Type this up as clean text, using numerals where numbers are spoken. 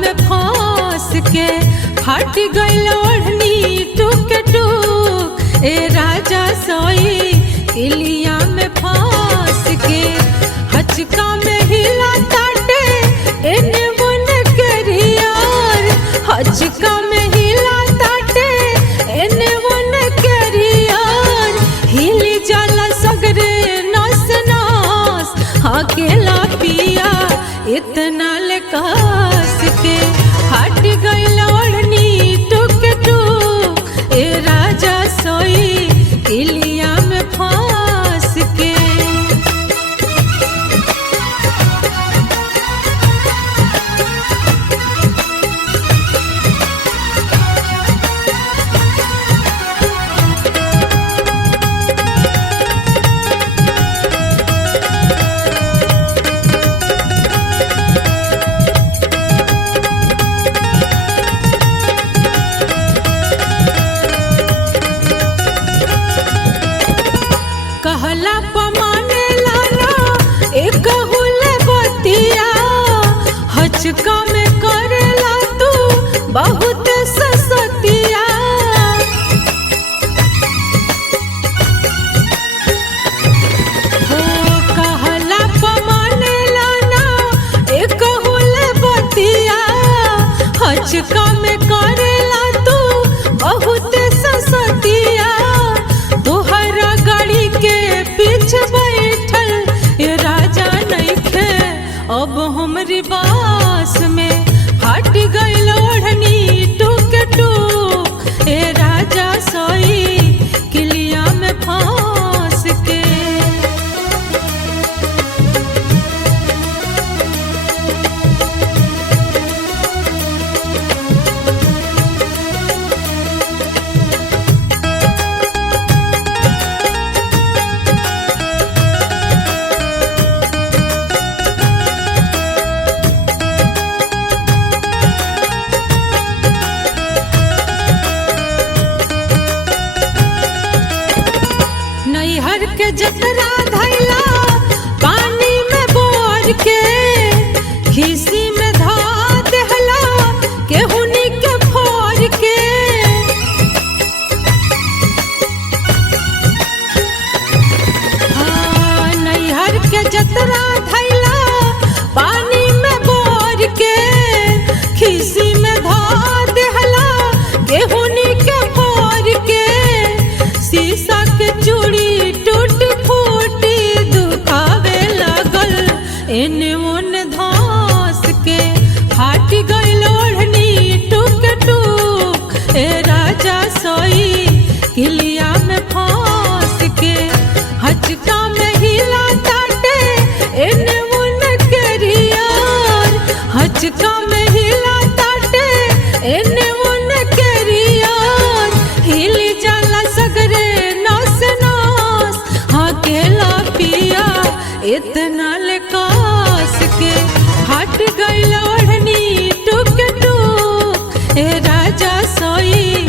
में फांस के फट गइल ओढ़नी टूक टूक। ए राजा सोई किलिया में फांस के हचका में हिला ताटे एने मन करियार। हचका में हिला ताटे एने मन करियार। हिली जाला सगरे नस नस अकेला पिया इतना लकास के हट गइल ओढ़नी टूक टूक। ए राजा सोई किलिया में फांस के। कहला पमाने लाना एक हुल बतिया। हचका में करेला तू बहुत ससतिया। हो कहला पमाने लाना एक हुल बतिया। हचका में करेला तू बहुत ससतिया। तोहरा गाड़ी के पीछे बैठल ये राजा नइखे अब हमरी बास में। हट गइल ओढ़नी टूक टूक। ए राजा सोई किलिया में फांस के। नैहर के जतरा धैला पानी में बोर के। खीसी में धा देहला केहुनी के फोर के। हाँ नैहर के जतरा धैला पानी में बोर के। खीसी में धा देहला केहुनी के फोर के। शीशा के चूड़ी टूट फूटी दुखावे लागल एने ओने धंस के। हट गइल ओढ़नी टूक टूक। ए राजा सोई किलिया में फांस के। हचका में हिला ताटे एने ओने करियार। हचका में हिला ताटे एने ओने करियार। हिली जाला सगरे नस नस अकेला पिया इतना लकास के। हट गइल ओढ़नी टूक टूक। ए राजा सोई